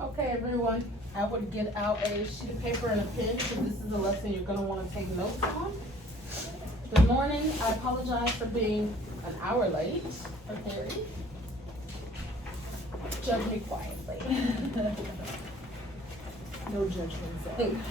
Okay, everyone, I would get out a sheet of paper and a pen because this is a lesson you're going to want to take notes on. Good morning. I apologize for being an hour late. Okay. Judge me quietly. No judgment zone.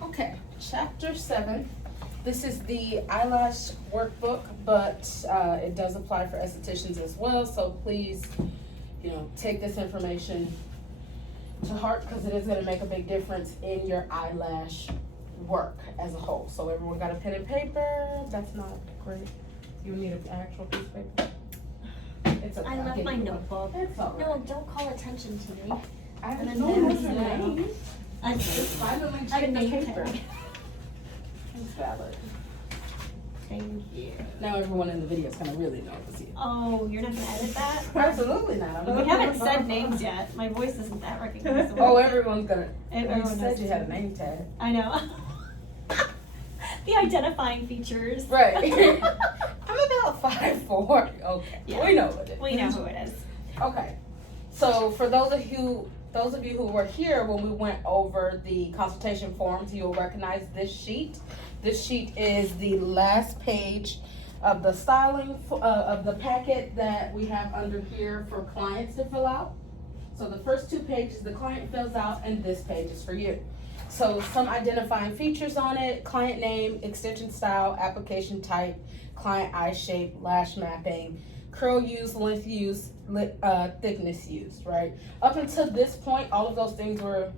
Okay, chapter 7. This is the eyelash workbook, but it does apply for estheticians as well. So please, take this information to heart because it is going to make a big difference in your eyelash work as a whole. So everyone got a pen and paper? That's not great. You need an actual piece of paper? It's okay. I left my notebook. It's all right. No, don't call attention to me. I And have then no there's name. I Finally I check the name paper. tag. It's valid. Thank you. Now everyone in the video is going to really know to see it. Oh, you're not gonna edit that? Absolutely not. We haven't said names yet. My voice isn't that recognizable. Oh, everyone's gonna. Everyone You said knows you had a name tag. I know. The identifying features. Right. I'm about 5'4". Okay. Yeah. We know what it is. We know who it is. Okay. So for those of you who were here when we went over the consultation forms, you'll recognize this sheet. This sheet is the last page of the styling of the packet that we have under here for clients to fill out. So the first 2 pages the client fills out, and this page is for you. So some identifying features on it: client name, extension style, application type, client eye shape, lash mapping, curl used, length used, thickness used, right? Up until this point, all of those things were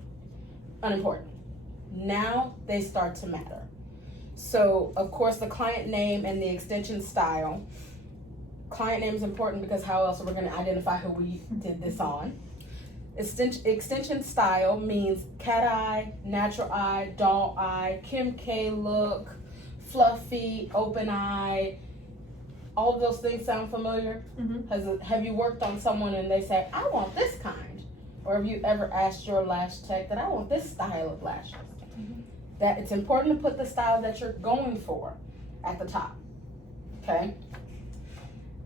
unimportant. Now they start to matter. So, of course, the client name and the extension style. Client name is important because how else are we going to identify who we did this on? Extension style means cat eye, natural eye, doll eye, Kim K look, fluffy, open eye. All of those things sound familiar? Mm-hmm. Have you worked on someone and they say, I want this kind? Or have you ever asked your lash tech that I want this style of lashes? Mm-hmm. That it's important to put the style that you're going for at the top, okay?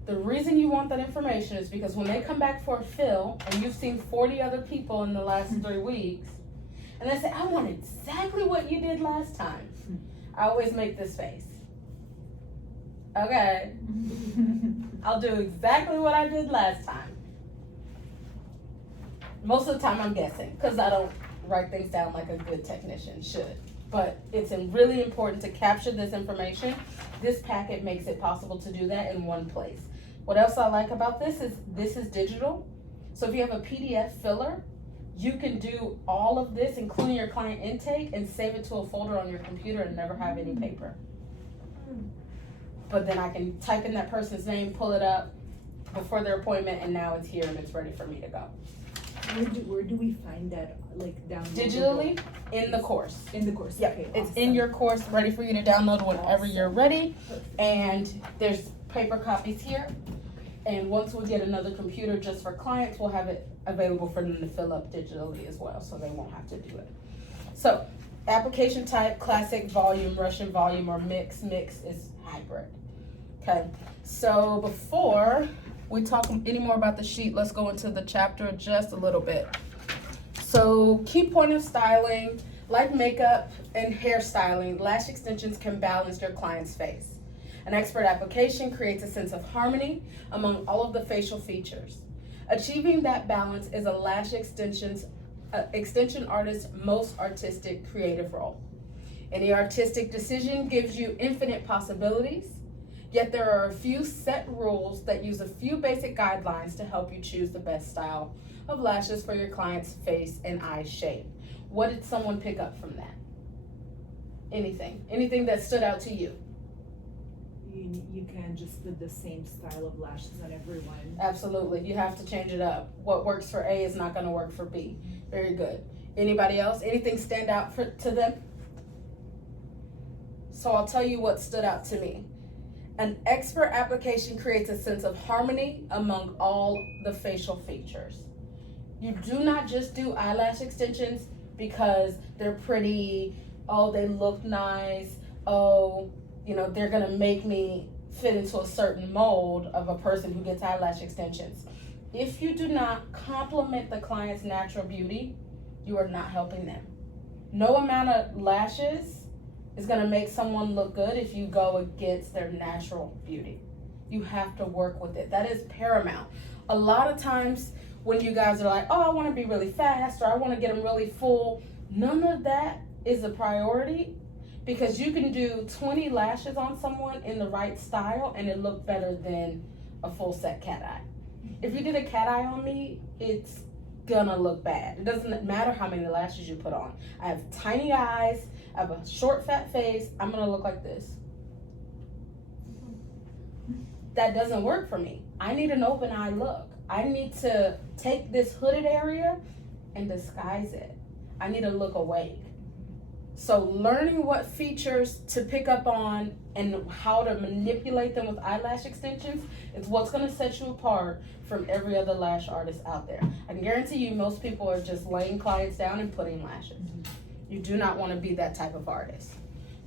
The reason you want that information is because when they come back for a fill and you've seen 40 other people in the last 3 weeks, and they say, I want exactly what you did last time, I always make this face. Okay, I'll do exactly what I did last time. Most of the time I'm guessing because I don't write things down like a good technician should. But it's really important to capture this information. This packet makes it possible to do that in one place. What else I like about this is digital. So if you have a PDF filler, you can do all of this, including your client intake, and save it to a folder on your computer and never have any paper. But then I can type in that person's name, pull it up before their appointment, and now it's here and it's ready for me to go. Where do we find that, like, downloadable? Digitally in the course. In the course. Yep, Okay, it's awesome. in your course, ready for you to download whenever you're ready. Perfect. And there's paper copies here. And once we get another computer just for clients, we'll have it available for them to fill up digitally as well, so they won't have to do it. So, application type, classic, volume, Russian volume, or mix. Mix is hybrid. Okay, so before we talk any more about the sheet, let's go into the chapter just a little bit. So, key point of styling, like makeup and hairstyling, lash extensions can balance your client's face. An expert application creates a sense of harmony among all of the facial features. Achieving that balance is a lash extension's extension artist's most artistic creative role. Any artistic decision gives you infinite possibilities, yet there are a few set rules that use a few basic guidelines to help you choose the best style of lashes for your client's face and eye shape. What did someone pick up from that? Anything that stood out to you? You can't just put the same style of lashes on everyone. Absolutely, you have to change it up. What works for A is not gonna work for B. Very good. Anybody else? Anything stand out to them? So I'll tell you what stood out to me. An expert application creates a sense of harmony among all the facial features. You do not just do eyelash extensions because they're pretty, oh, they look nice, oh, they're gonna make me fit into a certain mold of a person who gets eyelash extensions. If you do not complement the client's natural beauty, you are not helping them. No amount of lashes is gonna make someone look good if you go against their natural beauty. You have to work with it. That is paramount. A lot of times when you guys are like, oh, I wanna be really fast, or I wanna get them really full, none of that is a priority, because you can do 20 lashes on someone in the right style and it look better than a full set cat eye. If you did a cat eye on me, it's gonna look bad. It doesn't matter how many lashes you put on. I have tiny eyes, I have a short fat face, I'm gonna look like this. That doesn't work for me. I need an open eye look. I need to take this hooded area and disguise it. I need to look awake. So learning what features to pick up on and how to manipulate them with eyelash extensions is what's gonna set you apart from every other lash artist out there. I can guarantee you most people are just laying clients down and putting lashes. You do not wanna be that type of artist.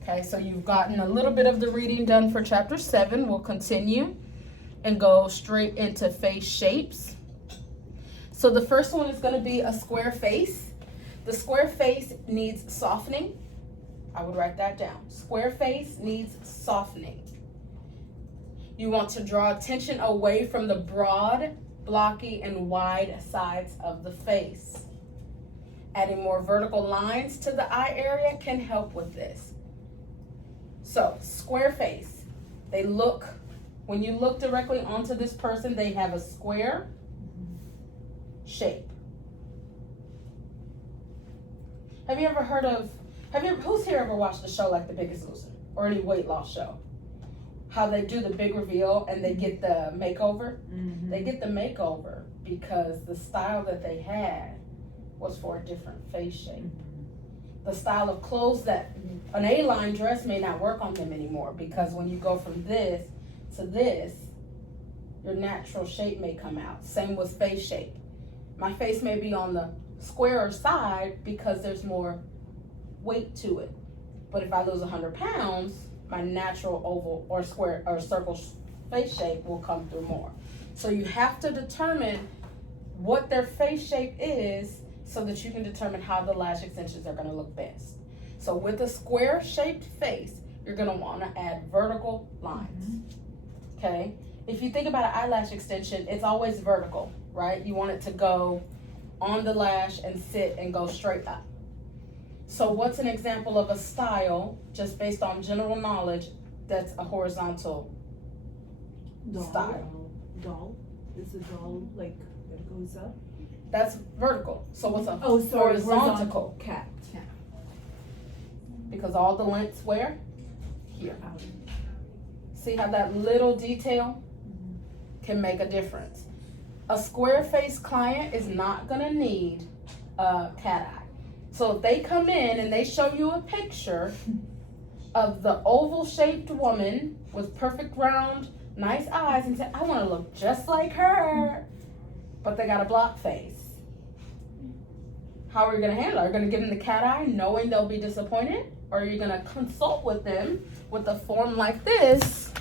Okay, so you've gotten a little bit of the reading done for chapter 7. We'll continue and go straight into face shapes. So the first one is gonna be a square face. The square face needs softening. I would write that down. Square face needs softening. You want to draw attention away from the broad, blocky, and wide sides of the face. Adding more vertical lines to the eye area can help with this. So, square face. When you look directly onto this person, they have a square shape. Who's here ever watched a show like The Biggest Loser or any weight loss show? How they do the big reveal and they get the makeover? Mm-hmm. They get the makeover because the style that they had was for a different face shape. Mm-hmm. The style of clothes an A-line dress may not work on them anymore, because when you go from this to this, your natural shape may come out. Same with face shape. My face may be on the squarer side because there's more weight to it. But if I lose 100 pounds, my natural oval or square or circle face shape will come through more. So you have to determine what their face shape is so that you can determine how the lash extensions are going to look best. So with a square shaped face, you're going to want to add vertical lines. Okay? If you think about an eyelash extension, it's always vertical, right? You want it to go on the lash and sit and go straight up. So what's an example of a style, just based on general knowledge, that's a horizontal style? Doll? Is a doll like that goes up? That's vertical. So what's a horizontal cat? Because all the lengths where? Here. See how that little detail can make a difference. A square face client is not gonna need a cat eye. So if they come in and they show you a picture of the oval shaped woman with perfect round, nice eyes, and say, I wanna look just like her, but they got a block face. How are you gonna handle it? Are you gonna give them the cat eye knowing they'll be disappointed? Or are you gonna consult with them with a form like this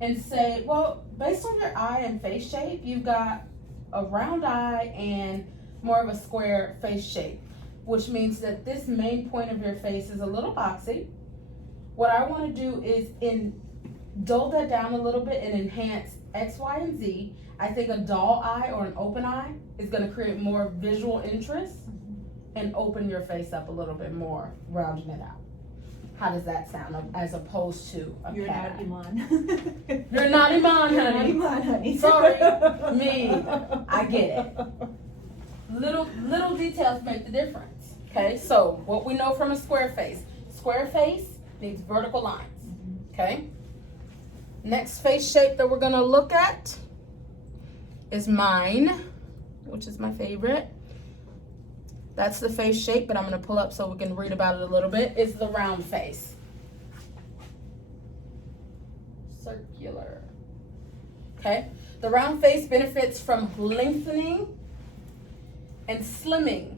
and say, well, based on your eye and face shape, you've got a round eye and more of a square face shape, which means that this main point of your face is a little boxy. What I want to do is dull that down a little bit and enhance X, Y, and Z. I think a dull eye or an open eye is gonna create more visual interest and open your face up a little bit more, rounding it out. How does that sound as opposed to a You're cat not eye? Iman. You're not Iman, You're not honey. Iman, honey. Sorry, me. I get it. Little details make the difference. Okay, so what we know from a square face. Square face needs vertical lines. Okay? Next face shape that we're gonna look at is mine, which is my favorite. That's the face shape, but I'm gonna pull up so we can read about it a little bit. It's the round face. Circular. Okay? The round face benefits from lengthening and slimming.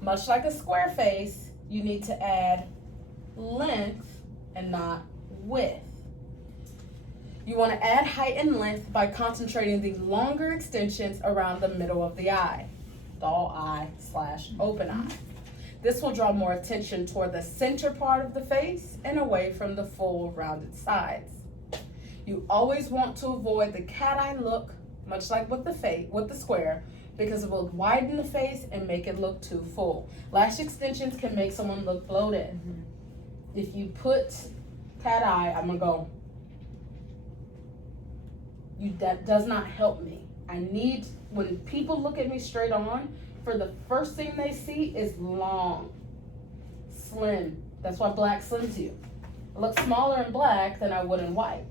Much like a square face, you need to add length and not width. You want to add height and length by concentrating the longer extensions around the middle of the eye. Dull eye / open eye. This will draw more attention toward the center part of the face and away from the full rounded sides. You always want to avoid the cat eye look, much like with the square, because it will widen the face and make it look too full. Lash extensions can make someone look bloated. If you put cat eye, I'm gonna go. That does not help me. I need, when people look at me straight on, for the first thing they see is long, slim. That's why black slims you. I look smaller in black than I would in white.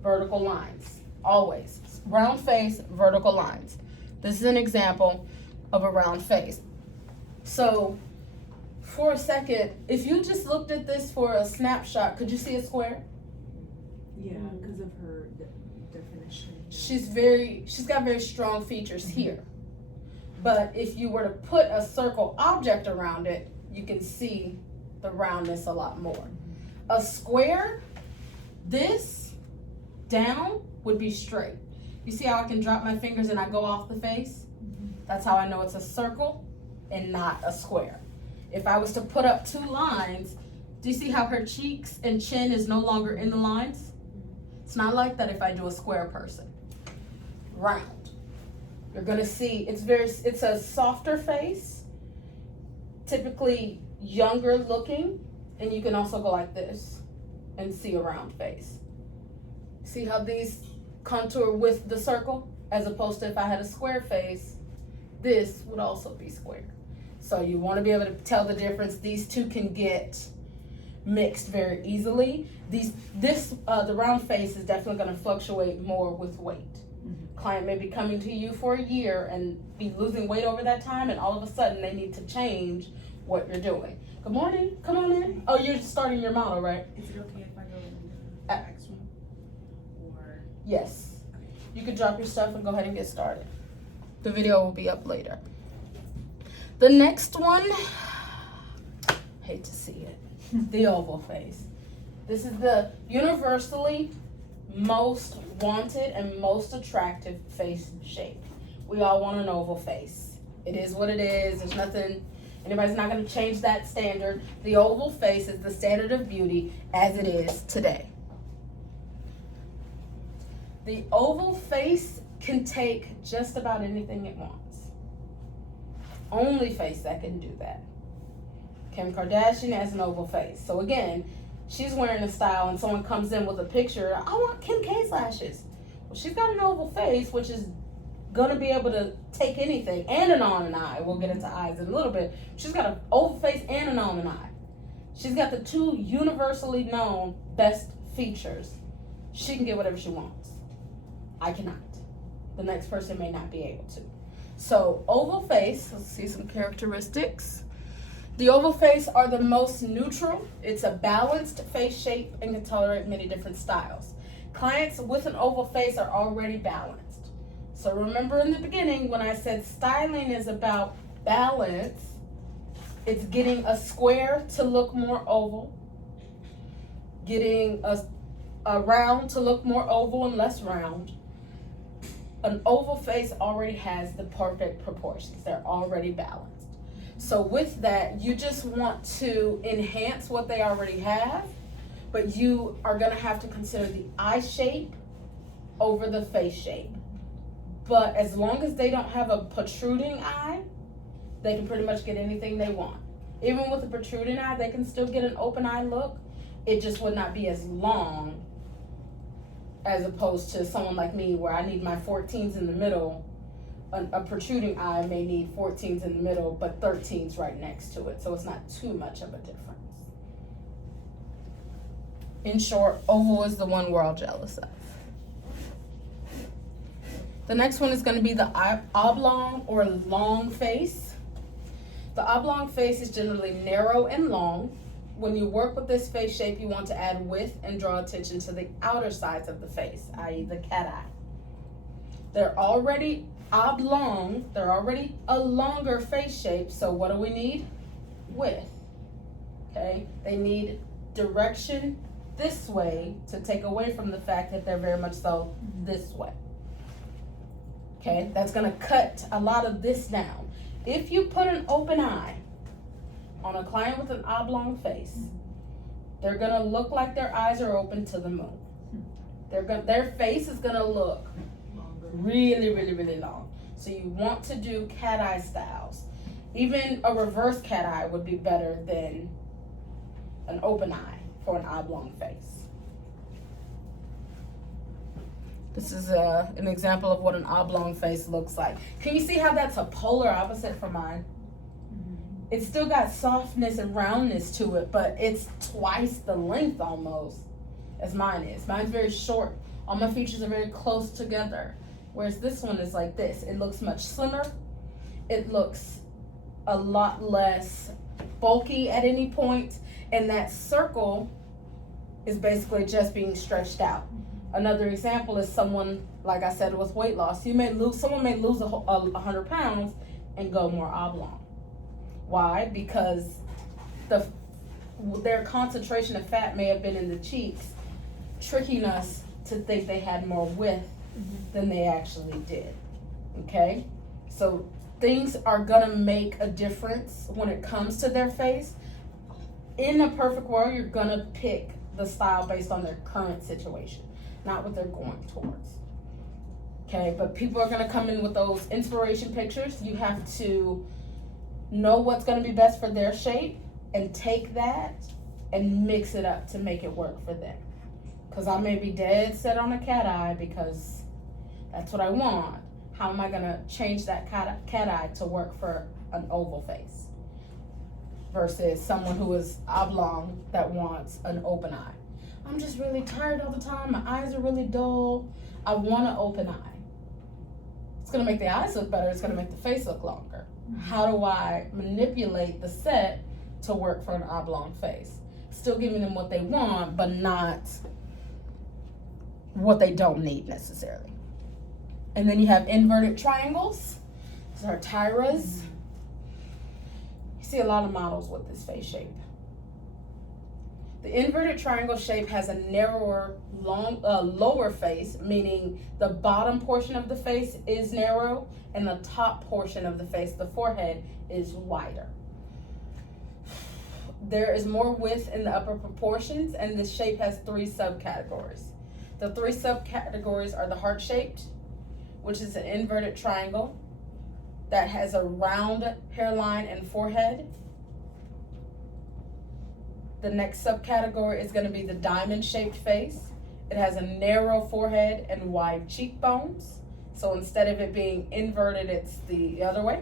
Vertical lines, always. Round face, vertical lines. This is an example of a round face. So, for a second, if you just looked at this for a snapshot, could you see a square? Yeah, because of her definition. She's got very strong features here. But if you were to put a circle object around it, you can see the roundness a lot more. A square, this down would be straight. You see how I can drop my fingers and I go off the face? That's how I know it's a circle and not a square. If I was to put up two lines, do you see how her cheeks and chin is no longer in the lines? It's not like that if I do a square person. Round. You're gonna see it's a softer face, typically younger looking, and you can also go like this and see a round face. See how these contour with the circle, as opposed to if I had a square face, this would also be square. So you want to be able to tell the difference. These two can get mixed very easily. The round face is definitely going to fluctuate more with weight. Client may be coming to you for a year and be losing weight over that time, and all of a sudden they need to change what you're doing. Good morning, come on in. Oh, you're starting your model, right? Is it okay if I go in the next one? Or Yes. You can drop your stuff and go ahead and get started. The video will be up later. The next one, hate to see it, the oval face. This is the universally most wanted and most attractive face shape. We all want an oval face. It is what it is. There's nothing, anybody's not going to change that standard. The oval face is the standard of beauty as it is today. The oval face can take just about anything it wants. Only face that can do that. Kim Kardashian has an oval face. So again, she's wearing a style and someone comes in with a picture, I want Kim K's lashes. Well, she's got an oval face, which is gonna be able to take anything, and an on and eye. We'll get into eyes in a little bit. She's got an oval face and an on and eye. She's got the two universally known best features. She can get whatever she wants. I cannot. The next person may not be able to. So oval face, let's see some characteristics. The oval face are the most neutral. It's a balanced face shape and can tolerate many different styles. Clients with an oval face are already balanced. So remember in the beginning when I said styling is about balance, it's getting a square to look more oval, getting a round to look more oval and less round. An oval face already has the perfect proportions. They're already balanced. So with that, you just want to enhance what they already have, but you are gonna have to consider the eye shape over the face shape. But as long as they don't have a protruding eye, they can pretty much get anything they want. Even with a protruding eye, they can still get an open eye look. It just would not be as long as opposed to someone like me where I need my 14s in the middle. A protruding eye may need 14s in the middle, but 13s right next to it. So it's not too much of a difference. In short, oval is the one we're all jealous of. The next one is going to be the oblong or long face. The oblong face is generally narrow and long. When you work with this face shape, you want to add width and draw attention to the outer sides of the face, i.e. the cat eye. They're already oblong, they're already a longer face shape, so what do we need? Width. Okay, they need direction this way to take away from the fact that they're very much so this way. Okay, that's gonna cut a lot of this down. If you put an open eye on a client with an oblong face, they're gonna look like their eyes are open to the moon. Their face is gonna look really, really, really long. So you want to do cat eye styles. Even a reverse cat eye would be better than an open eye for an oblong face. This is an example of what an oblong face looks like. Can you see how that's a polar opposite from mine? It's still got softness and roundness to it, but it's twice the length almost as mine is. Mine's very short. All my features are very close together. Whereas this one is like this. It looks much slimmer. It looks a lot less bulky at any point. And that circle is basically just being stretched out. Another example is someone, like I said, with weight loss. Someone may lose 100 pounds and go more oblong. Why? Because their concentration of fat may have been in the cheeks, tricking us to think they had more width than they actually did. Okay? So things are gonna make a difference when it comes to their face. In a perfect world, you're gonna pick the style based on their current situation, not what they're going towards. Okay, but people are gonna come in with those inspiration pictures. You have to know what's gonna be best for their shape and take that and mix it up to make it work for them. Because I may be dead set on a cat eye because that's what I want. How am I gonna change that cat eye to work for an oval face versus someone who is oblong that wants an open eye? I'm just really tired all the time. My eyes are really dull. I want an open eye. It's gonna make the eyes look better. It's gonna make the face look longer. How do I manipulate the set to work for an oblong face? Still giving them what they want, but not what they don't need necessarily. And then you have inverted triangles. These are Tyras. You see a lot of models with this face shape. The inverted triangle shape has a narrower, lower face, meaning the bottom portion of the face is narrow and the top portion of the face, the forehead, is wider. There is more width in the upper proportions, and this shape has 3 subcategories. The 3 subcategories are the heart-shaped, which is an inverted triangle that has a round hairline and forehead. The next subcategory is going to be the diamond-shaped face. It has a narrow forehead and wide cheekbones. So instead of it being inverted, it's the other way.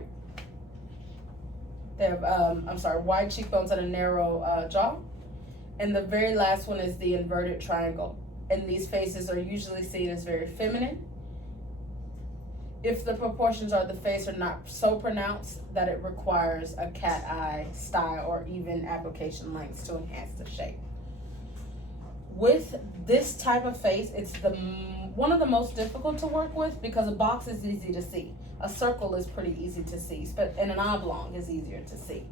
They have, wide cheekbones and a narrow jaw. And the very last one is the inverted triangle. And these faces are usually seen as very feminine if the proportions of the face are not so pronounced that it requires a cat eye style or even application lengths to enhance the shape. With this type of face, it's one of the most difficult to work with because a box is easy to see. A circle is pretty easy to see, and an oblong is easier to see.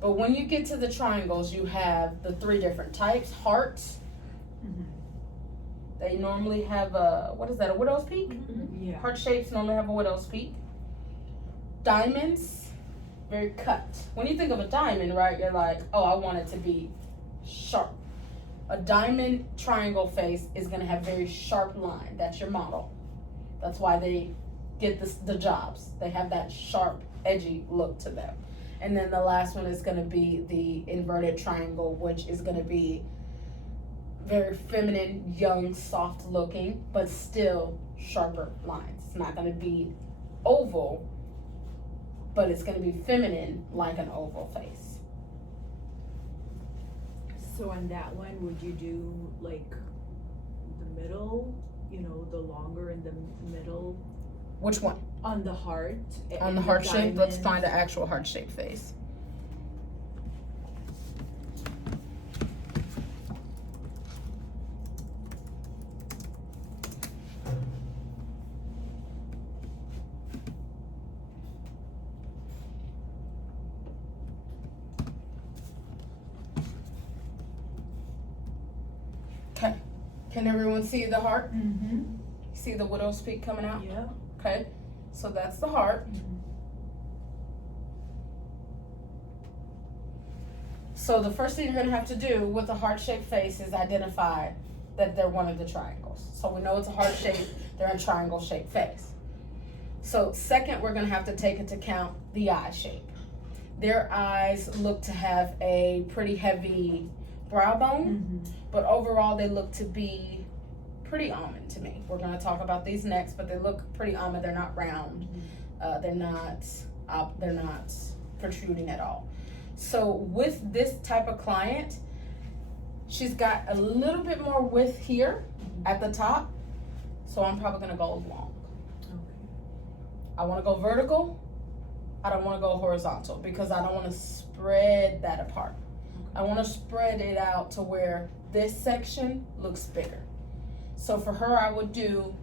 But when you get to the triangles, you have the 3 different types. Hearts. They normally have a widow's peak? Yeah. Heart shapes normally have a widow's peak. Diamonds, very cut. When you think of a diamond, right, you're like, oh, I want it to be sharp. A diamond triangle face is gonna have very sharp line. That's your model. That's why they get the jobs. They have that sharp, edgy look to them. And then the last one is gonna be the inverted triangle, which is gonna be very feminine, young, soft looking, but still sharper lines. It's not gonna be oval, but it's gonna be feminine like an oval face. So on that one, would you do like the middle, you know, the longer in the middle Which one? on the heart? On and the heart shape? Let's diamond? find an actual heart shaped face. Okay. Can everyone see the heart? Mm-hmm. See the widow's peak coming out? Yeah. Okay. So that's the heart. So the first thing you're gonna have to do with a heart-shaped face is identify that they're one of the triangles. So we know it's a heart shape, they're a triangle-shaped face. So second, we're gonna have to take into account the eye shape. Their eyes look to have a pretty heavy brow bone, but overall they look to be pretty almond to me. We're gonna talk about these next, but they look pretty almond. They're not round. They're not protruding at all. So with this type of client, she's got a little bit more width here at the top. So I'm probably gonna go long. I wanna go vertical. I don't wanna go horizontal because I don't wanna spread that apart. I wanna spread it out to where this section looks bigger. So for her, I would do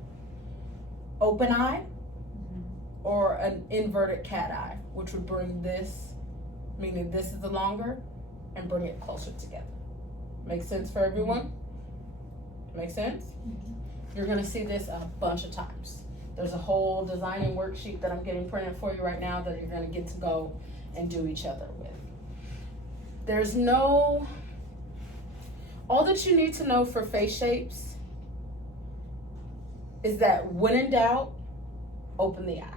open eye or an inverted cat eye, which would bring this, meaning this is the longer, and bring it closer together. Make sense for everyone? Make sense? You're gonna see this a bunch of times. There's a whole designing worksheet that I'm getting printed for you right now that you're gonna get to go and do each other with. There's no, all that you need to know for face shapes is that when in doubt, open the eye.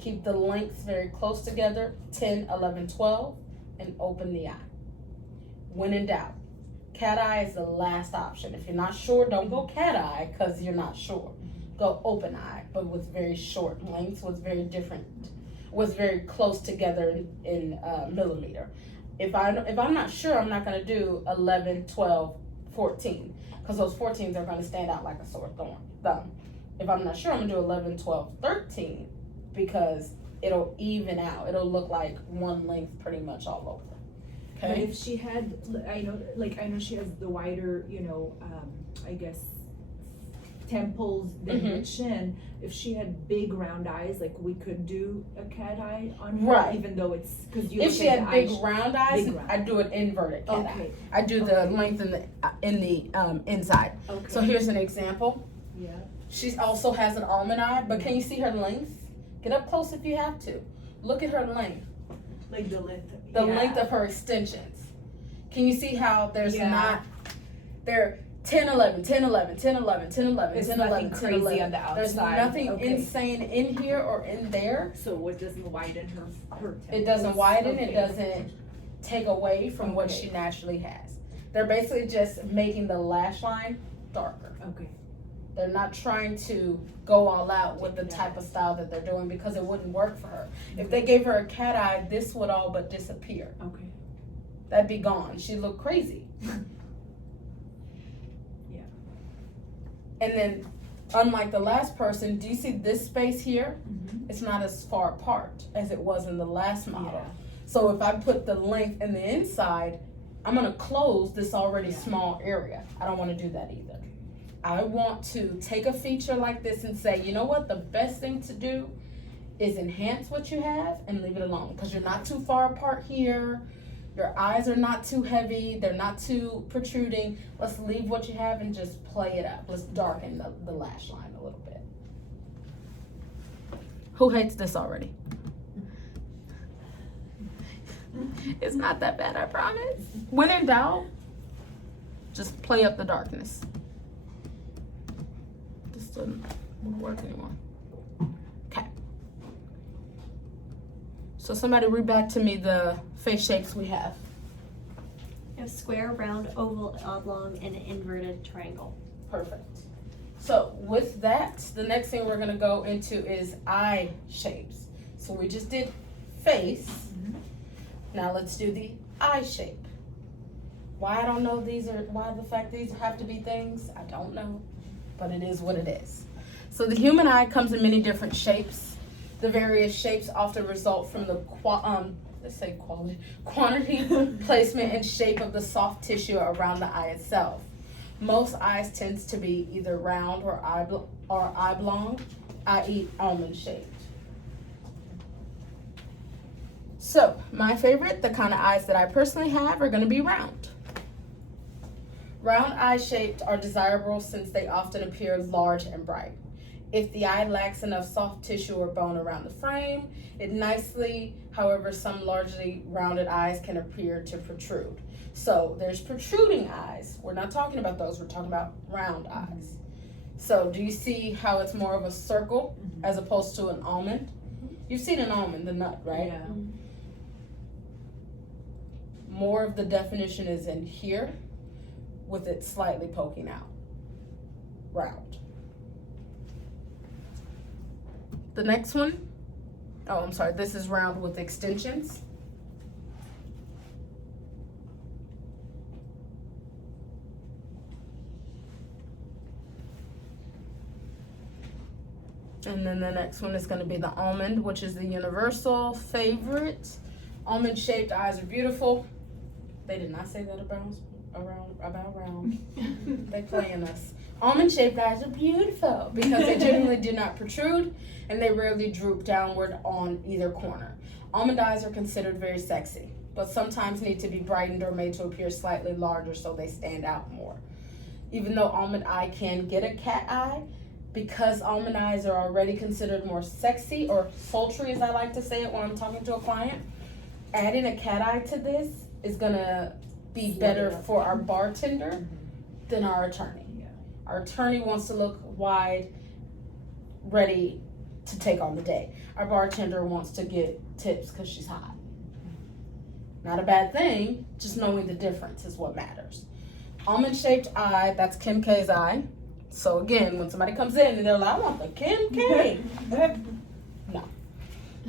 Keep the lengths very close together, 10, 11, 12, and open the eye. When in doubt. Cat eye is the last option. If you're not sure, don't go cat eye because you're not sure. Go open eye, but with very short lengths, was very different, was very close together in millimeter. If I'm not sure, I'm not gonna do 11, 12, 14, because those 14s are gonna stand out like a sore thumb. If I'm not sure, I'm gonna do 11, 12, 13, because it'll even out. It'll look like one length pretty much all over. But Okay? if she had, I know she has the wider, you know, I guess, temples than her chin. If she had big round eyes, like we could do a cat eye on her, Right. even though it's, because you If look she at had the big eyes- round eyes, big round. I do an inverted cat eye. Okay, I do the Okay. length in the inside. okay. So here's an example. Yeah. She also has an almond eye, but can you see her length? Get up close if you have to. Look at her length. Like the length. The length of her extensions. Can you see how there's Yeah. not, they're 10, 11, 10, 11, 10, 11, 10, 11, It's 10, nothing 11, 10, crazy 11. on the outside. There's nothing Okay. insane in here or in there. So what doesn't widen her It doesn't temples? widen, it Okay. doesn't take away from what Okay. she naturally has. They're basically just making the lash line darker. Okay. They're not trying to go all out with the Yeah. type of style that they're doing because it wouldn't work for her. If they gave her a cat eye, this would all but disappear. Okay. That'd be gone. She'd look crazy. Yeah. And then, unlike the last person, do you see this space here? Mm-hmm. It's not as far apart as it was in the last model. Yeah. So if I put the length in the inside, I'm gonna close this already Yeah. small area. I don't wanna do that either. I want to take a feature like this and say, you know what, the best thing to do is enhance what you have and leave it alone. Because you're not too far apart here. Your eyes are not too heavy. They're not too protruding. Let's leave what you have and just play it up. Let's darken the lash line a little bit. Who hates this already? It's not that bad, I promise. When in doubt, Just play up the darkness. This doesn't work anymore. Okay. So somebody read back to me the face shapes we have. You have square, round, oval, oblong, and an inverted triangle. Perfect. So with that, the next thing we're gonna go into is eye shapes. So we just did face. Now let's do the eye shape. Why I don't know why the fact these have to be things, I don't know, but it is what it is. So the human eye comes in many different shapes. The various shapes often result from the quantity, placement, and shape of the soft tissue around the eye itself. Most eyes tends to be either round or oblong, i.e. almond shaped. So my favorite, the kind of eyes that I personally have, are going to be round. Round eye shaped are desirable since they often appear large and bright. If the eye lacks enough soft tissue or bone around the frame, it nicely, however, some largely rounded eyes can appear to protrude. So there's protruding eyes. We're not talking about those, we're talking about round eyes. So do you see how it's more of a circle as opposed to an almond? You've seen an almond, the nut, right? Yeah. More of the definition is in here with it slightly poking out. Round. The next one, this is round with extensions. And then the next one is going to be the almond, which is the universal favorite. Almond shaped eyes are beautiful. They did not say that about round. They playing us. Almond shaped eyes are beautiful because they generally do not protrude and they rarely droop downward on either corner. Almond eyes are considered very sexy, but sometimes need to be brightened or made to appear slightly larger so they stand out more. Even though almond eye can get a cat eye, because almond eyes are already considered more sexy or sultry, as I like to say it when I'm talking to a client, adding a cat eye to this is gonna be better for our bartender than our attorney. Yeah. Our attorney wants to look wide, ready to take on the day. Our bartender wants to get tips because she's hot. Not a bad thing, just knowing the difference is what matters. Almond shaped eye, that's Kim K's eye. So again, when somebody comes in and they're like, I want the Kim K. No.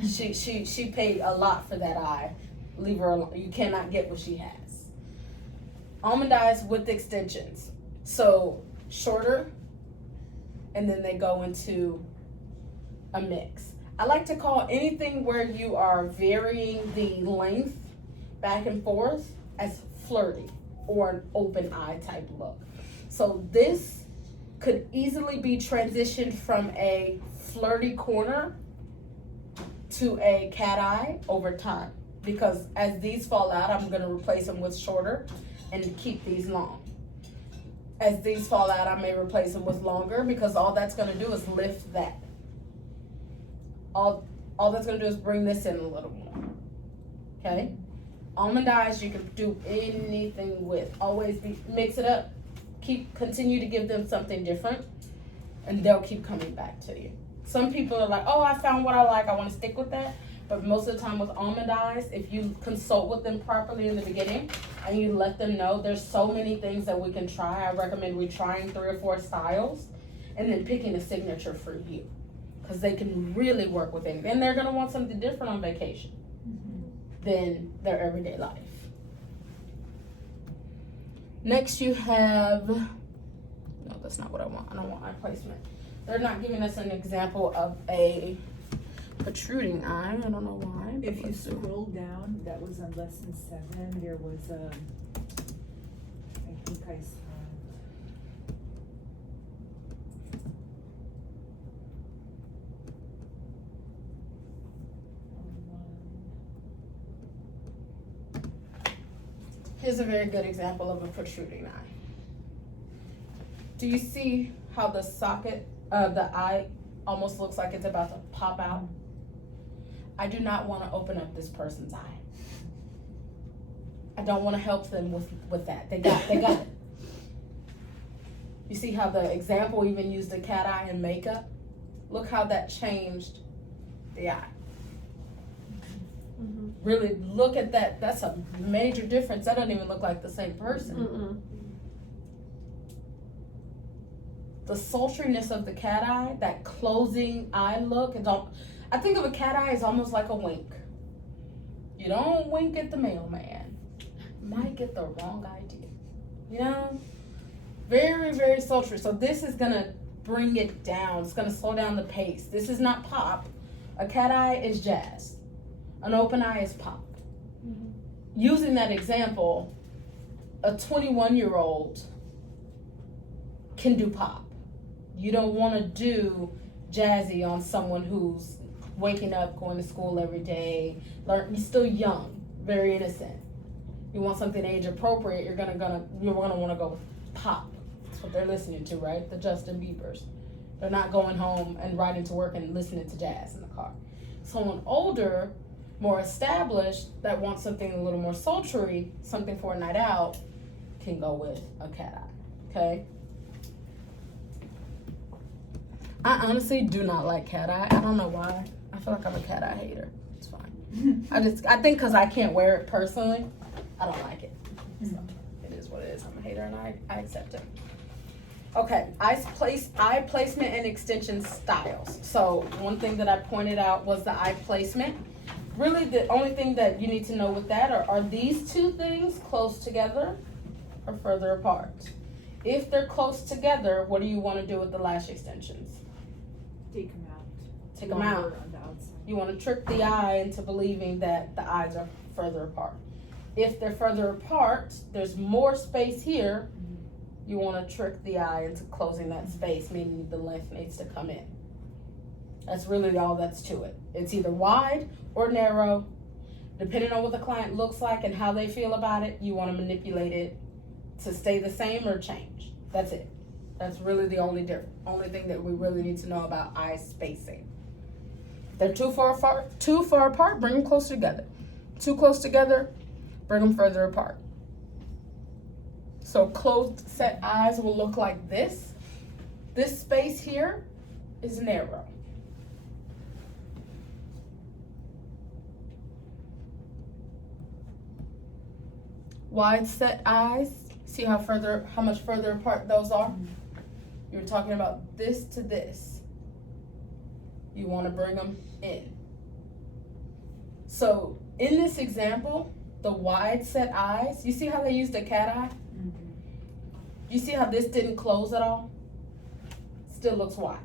She paid a lot for that eye. Leave her alone. You cannot get what she has. Almond eyes with extensions. So shorter, and then they go into a mix. I like to call anything where you are varying the length back and forth as flirty or an open eye type look. So this could easily be transitioned from a flirty corner to a cat eye over time, because as these fall out, I'm going to replace them with shorter and keep these long. As these fall out, I may replace them with longer, because all that's going to do is lift that. All that's going to do is bring this in a little more. Okay? Almond eyes you can do anything with. Always mix it up. Continue to give them something different, and they'll keep coming back to you. Some people are like, oh, I found what I like, I want to stick with that. But most of the time with almond eyes, if you consult with them properly in the beginning and you let them know there's so many things that we can try, I recommend we trying 3 or 4 styles and then picking a signature for you, because they can really work with anything. And they're going to want something different on vacation than their everyday life. Next you have, no, that's not what I want. I don't want eye placement. They're not giving us an example of a protruding eye. I don't know why. If you scroll down, that was on lesson 7. There was I think I saw. Here's a very good example of a protruding eye. Do you see how the socket of the eye almost looks like it's about to pop out? I do not want to open up this person's eye. I don't want to help them with that. They got it. You see how the example even used a cat eye in makeup? Look how that changed the eye. Mm-hmm. Really look at that. That's a major difference. That doesn't even look like the same person. Mm-mm. The sultriness of the cat eye, that closing eye look, I think of a cat eye as almost like a wink. You don't wink at the mailman. Might get the wrong idea. You know? Very, very sultry. So this is gonna bring it down. It's gonna slow down the pace. This is not pop. A cat eye is jazz. An open eye is pop. Mm-hmm. Using that example, a 21-year-old can do pop. You don't want to do jazzy on someone who's waking up, going to school every day. You're still young, very innocent. You want something age appropriate. You're gonna want to go with pop. That's what they're listening to, right? The Justin Biebers. They're not going home and riding to work and listening to jazz in the car. Someone older, more established, that wants something a little more sultry, something for a night out, can go with a cat eye. Okay. I honestly do not like cat eye. I don't know why. I feel like I'm a cat eye hater. It's fine. I think because I can't wear it personally, I don't like it. So it is what it is. I'm a hater and I accept it. Okay, eye placement and extension styles. So one thing that I pointed out was the eye placement. Really the only thing that you need to know with that are these two things close together or further apart? If they're close together, what do you want to do with the lash extensions? Take them out. Take them out. On the outside. You want to trick the eye into believing that the eyes are further apart. If they're further apart, there's more space here. You want to trick the eye into closing that space, meaning the length needs to come in. That's really all that's to it. It's either wide or narrow. Depending on what the client looks like and how they feel about it, you want to manipulate it to stay the same or change. That's it. That's really the only thing that we really need to know about eye spacing. If they're too far apart, bring them close together. Too close together, bring them further apart. So closed set eyes will look like this. This space here is narrow. Wide set eyes, see how much further apart those are? You're talking about this to this. You want to bring them in. So in this example, the wide set eyes, you see how they used a cat eye? You see how this didn't close at all? Still looks wide.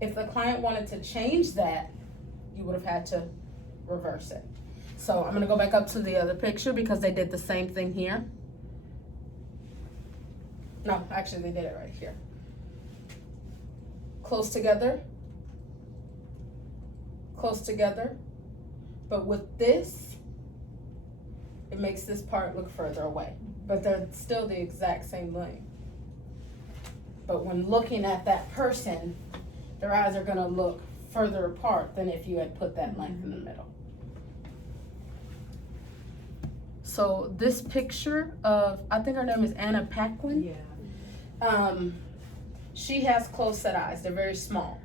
If the client wanted to change that, you would have had to reverse it. So I'm gonna go back up to the other picture because they did the same thing here. No, actually they did it right here. Close together. Close together. But with this, it makes this part look further away. But they're still the exact same length. But when looking at that person, their eyes are gonna look further apart than if you had put that length in the middle. So this picture of, I think her name is Anna Paquin. Yeah. She has close set eyes. They're very small.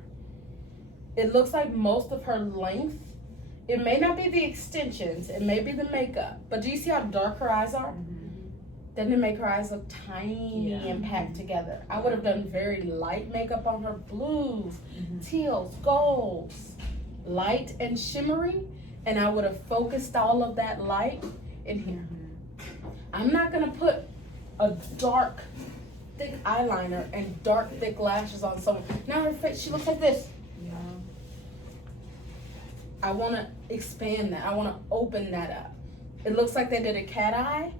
It looks like most of her length, it may not be the extensions, it may be the makeup, but do you see how dark her eyes are? Doesn't it make her eyes look tiny and packed together? I would have done very light makeup on her, blues, teals, golds, light and shimmery, and I would have focused all of that light in here. I'm not gonna put a dark, thick eyeliner and dark, thick lashes on someone. Now her face, she looks like this. Yeah. I wanna expand that. I wanna open that up. It looks like they did a cat eye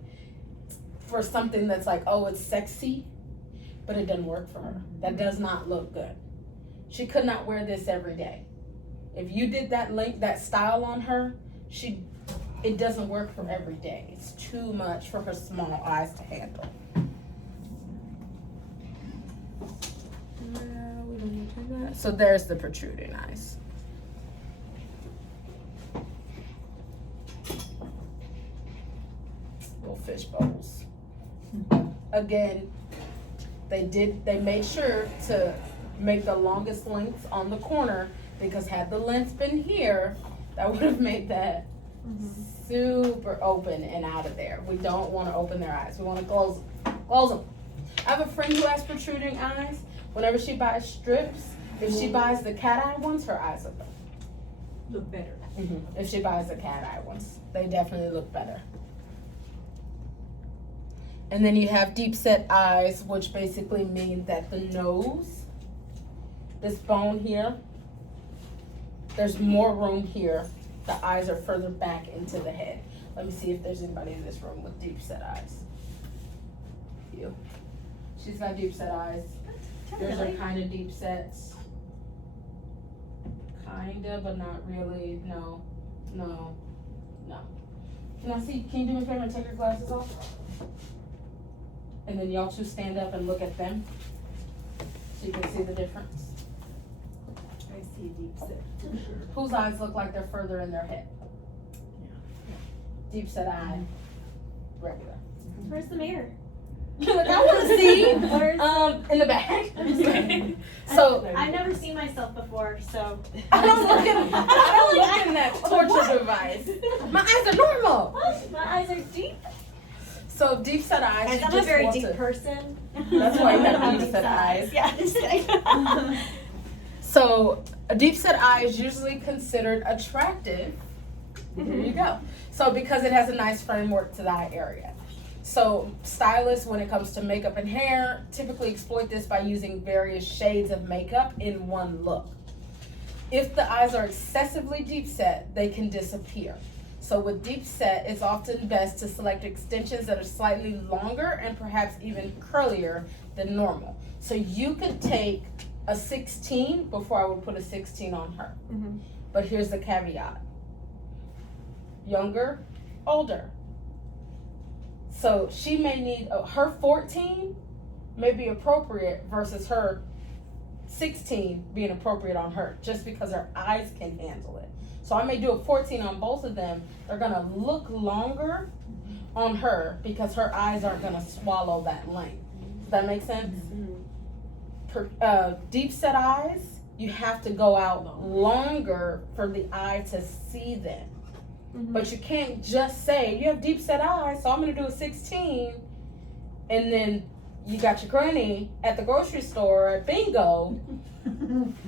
for something that's like, oh, it's sexy, but it doesn't work for her. That does not look good. She could not wear this every day. If you did that style on her, it doesn't work for every day. It's too much for her small eyes to handle. We don't need to do that. So there's the protruding eyes. Little fish bowls. Again, They made sure to make the longest lengths on the corner, because had the length been here, that would have made that super open and out of there. We don't want to open their eyes. We want to close them. I have a friend who has protruding eyes. Whenever she buys strips, if she buys the cat eye ones, her eyes Look better. if she buys the cat eye ones, they definitely look better. And then you have deep set eyes, which basically mean that the nose, this bone here, there's more room here. The eyes are further back into the head. Let me see if there's anybody in this room with deep set eyes. You. She's got deep set eyes. Yours are kind of deep sets. Kinda, but not really. No. Can I see? Can you do me a favor and take your glasses off? And then y'all two stand up and look at them, so you can see the difference. I see deep set for sure. Whose eyes look like they're further in their head? Deep set eye, regular. Where's the mirror? Look, I want to see. Where's In the back. So I've never seen myself before, so I don't look in that torture device. My eyes are normal. my eyes are deep. So deep set eyes. Guys, you I'm a just very want deep to- person. That's why you have deep set eyes. Yeah, just kidding. So a deep set eye is usually considered attractive. Here you go. So because it has a nice framework to that area. So stylists, when it comes to makeup and hair, typically exploit this by using various shades of makeup in one look. If the eyes are excessively deep set, they can disappear. So with deep set, it's often best to select extensions that are slightly longer and perhaps even curlier than normal. So you could take a 16 before I would put a 16 on her. But here's the caveat. Younger, older. So she may need, her 14 may be appropriate versus her 16 being appropriate on her, just because her eyes can handle it. So I may do a 14 on both of them. They're gonna look longer on her because her eyes aren't gonna swallow that length. Does that make sense? Deep set eyes, you have to go out longer for the eye to see them. But you can't just say, you have deep set eyes, so I'm gonna do a 16, and then you got your granny at the grocery store at bingo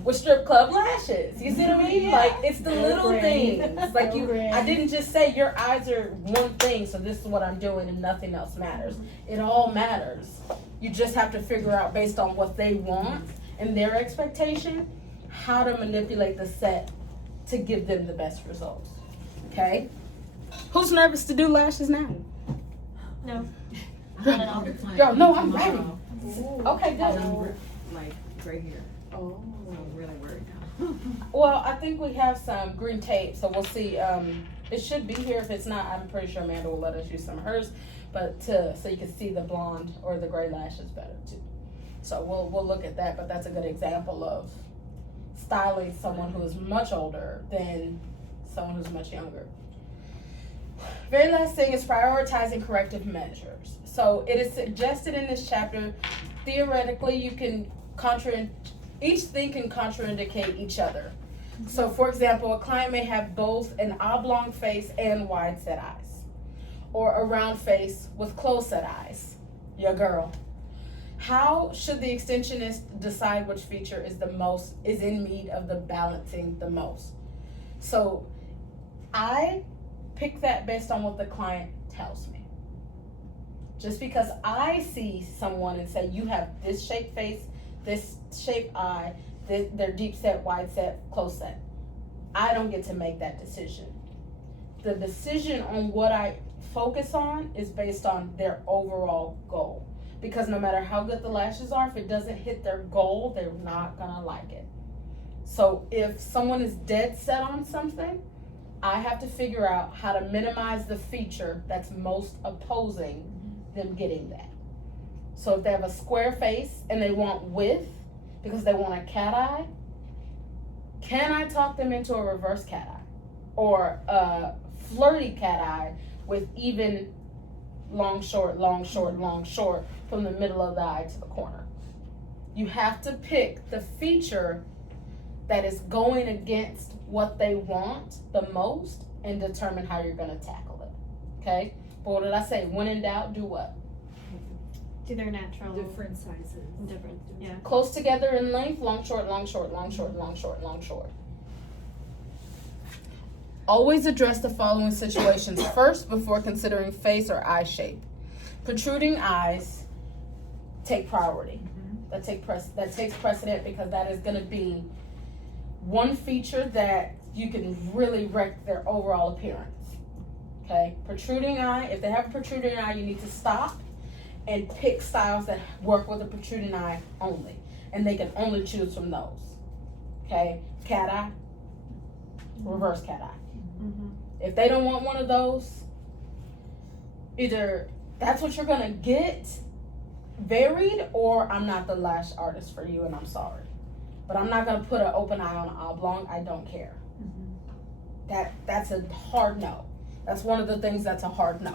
with strip club lashes. You see what I mean? Like, it's the little things. Like, I didn't just say your eyes are one thing, so this is what I'm doing and nothing else matters. It all matters. You just have to figure out, based on what they want and their expectation, how to manipulate the set to give them the best results. Okay? Who's nervous to do lashes now? No. Not at all. Girl, no, I'm ready. Okay, good. Like gray hair. Oh. So I'm really worried now. Well, I think we have some green tape, so we'll see. It should be here. If it's not, I'm pretty sure Amanda will let us use some of hers, but so you can see the blonde or the gray lashes better too. So we'll look at that, but that's a good example of styling someone who is much older than someone who's much younger. Very last thing is prioritizing corrective measures. So it is suggested in this chapter, theoretically, you can each thing can contraindicate each other. So for example, a client may have both an oblong face and wide set eyes, or a round face with closed set eyes. Your girl. How should the extensionist decide which feature is in need of the balancing the most? So I pick that based on what the client tells me. Just because I see someone and say, you have this shaped face, this shaped eye, they're deep set, wide set, close set, I don't get to make that decision. The decision on what I focus on is based on their overall goal. Because no matter how good the lashes are, if it doesn't hit their goal, they're not gonna like it. So if someone is dead set on something, I have to figure out how to minimize the feature that's most opposing them getting that. So if they have a square face and they want width because they want a cat eye, can I talk them into a reverse cat eye? Or a flirty cat eye with even long, short, long, short, long, short from the middle of the eye to the corner? You have to pick the feature that is going against what they want the most and determine how you're gonna tackle it, okay? But what did I say? When in doubt, do what? Do their natural. Different sizes. Different, yeah. Close together in length, long, short, long, short, long, short, long, short, long, short. Always address the following situations first before considering face or eye shape. Protruding eyes take priority. That takes precedent because that is going to be one feature that you can really wreck their overall appearance. Okay? Protruding eye, if they have a protruding eye, you need to stop and pick styles that work with a protruding eye only. And they can only choose from those. Okay? Cat eye, reverse cat eye. If they don't want one of those, either that's what you're gonna get varied, or I'm not the lash artist for you and I'm sorry. But I'm not gonna put an open eye on an oblong. I don't care. That's a hard no. That's one of the things that's a hard no.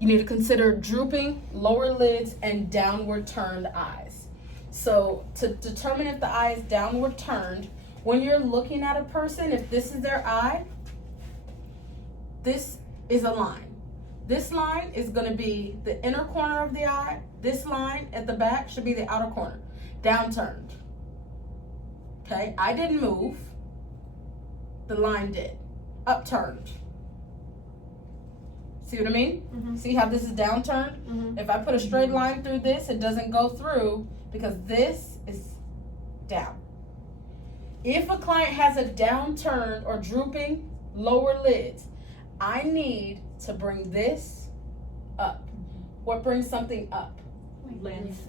You need to consider drooping, lower lids, and downward turned eyes. So to determine if the eye is downward turned, when you're looking at a person, if this is their eye, this is a line. This line is going to be the inner corner of the eye. This line at the back should be the outer corner. Downturned. Okay, I didn't move. The line did. Upturned. See what I mean? See how this is downturned? If I put a straight line through this, it doesn't go through because this is down. If a client has a downturned or drooping lower lids, I need to bring this up. What brings something up? Length.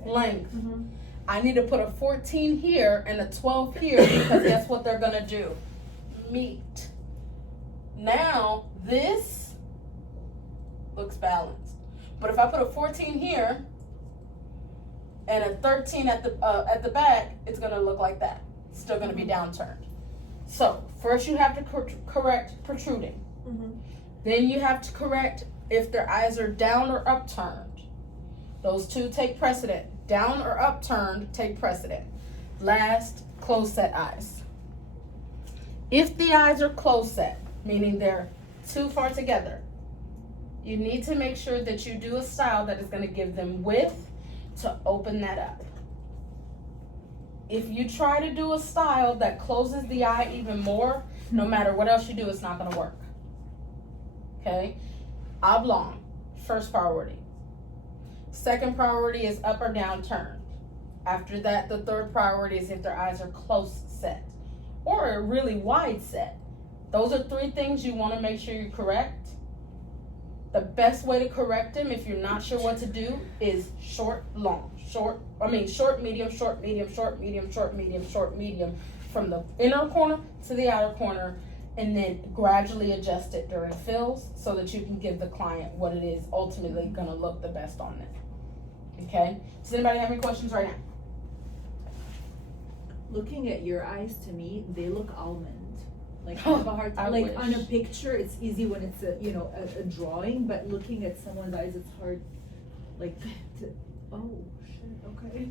I need to put a 14 here and a 12 here because guess what they're gonna do? Meet. Now this looks balanced. But if I put a 14 here and a 13 at the back, it's gonna look like that. It's still gonna be downturned. So first you have to correct protruding. Then you have to correct if their eyes are down or upturned. Those two take precedent. Down or upturned take precedent. Last, close set eyes. If the eyes are close set, meaning they're too far together, you need to make sure that you do a style that is going to give them width to open that up. If you try to do a style that closes the eye even more, no matter what else you do, it's not going to work. Okay? Oblong, first priority. Second priority is up or down turned. After that, the third priority is if their eyes are close set or a really wide set. Those are three things you want to make sure you correct. The best way to correct them, if you're not sure what to do, is short, long. Short, medium, short, medium, short, medium, short, medium, short, medium, from the inner corner to the outer corner, and then gradually adjust it during fills so that you can give the client what it is ultimately going to look the best on them. Okay? Does anybody have any questions right now? Looking at your eyes, to me, they look almond. Like I have a hard time. I Like wish. on a picture, it's easy when it's a drawing, but looking at someone's eyes, it's hard. Like to. Oh shit. Okay.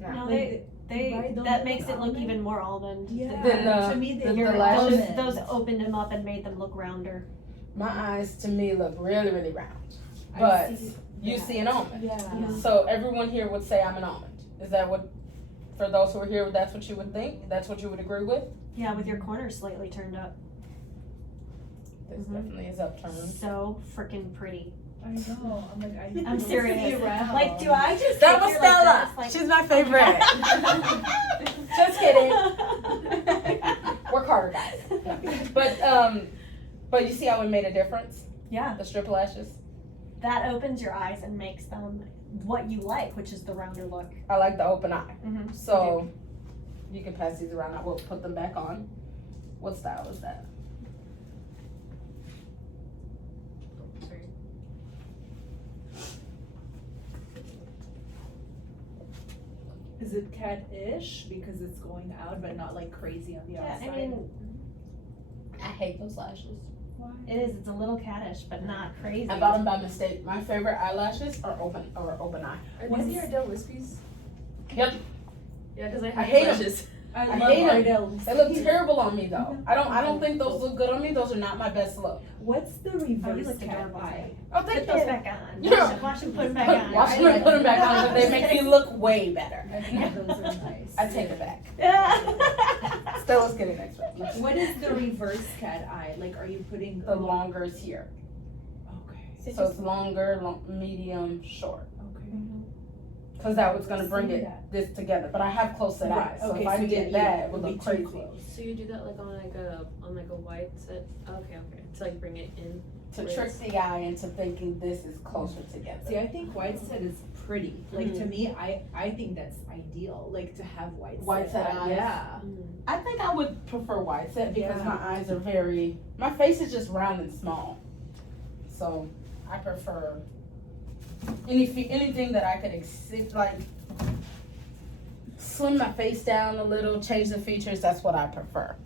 No, Like, they right, don't that they makes look it look almond? even more almond. Yeah. To me, they the look lashes. almond. Those opened them up and made them look rounder. My eyes, to me, look really, really round. I But see you that. see an almond. Yeah. So everyone here would say I'm an almond. Is that what, for those who are here, that's what you would think? That's what you would agree with? Yeah, with your corners slightly turned up. This definitely is upturned. So freaking pretty. I know. I'm like I. I'm don't serious. see around. Like, do I just That sit was here Stella. like this? She's my favorite. Just kidding. Work harder, guys. But you see how it made a difference? Yeah, The strip lashes. that opens your eyes and makes them what you like, which is the rounder look. I like the open eye. Mm-hmm. So you can pass these around. I will put them back on. What style is that? Is it cat-ish because it's going out, but not like crazy on the Yeah, outside? I mean, I hate those lashes. Why? it is. It's a little cattish, but not crazy. I bought them by mistake. My favorite eyelashes are open eye. Are these the Ardell Wispies? Yep. Yeah, because I I have hate 'em. brushes. I I love hate 'em. Ardell's. They look terrible on me though. I don't think those look good on me. Those are not my best look. What's the Oh, you reverse look cat adorable eye? today. Oh, Put thank those you. back on. Yeah. Wash them, put them back on. Wash them and put them back on because they make me look way better. I think those are nice. I take it back. Yeah. Still, let's get it next round. What is the reverse cat eye? Like, are you putting The longer is here. Okay. So it's longer, medium, short. Okay. Because that was gonna bring See it that. this together. But I have close set Right, eyes. So okay, if I so did yeah, that, it it would would look be too crazy. close. So you do that like on a white set. Okay. To like bring it in. To trick the eye into thinking this is closer together. See, I think white set is pretty. Like, to Mhm. me, I think that's ideal. Like, to have White set eyes. Yeah. I think I would prefer wide set because Yeah. my eyes are my face is just round and small. So I prefer anything that I could slim my face down a little, change the features, that's what I prefer.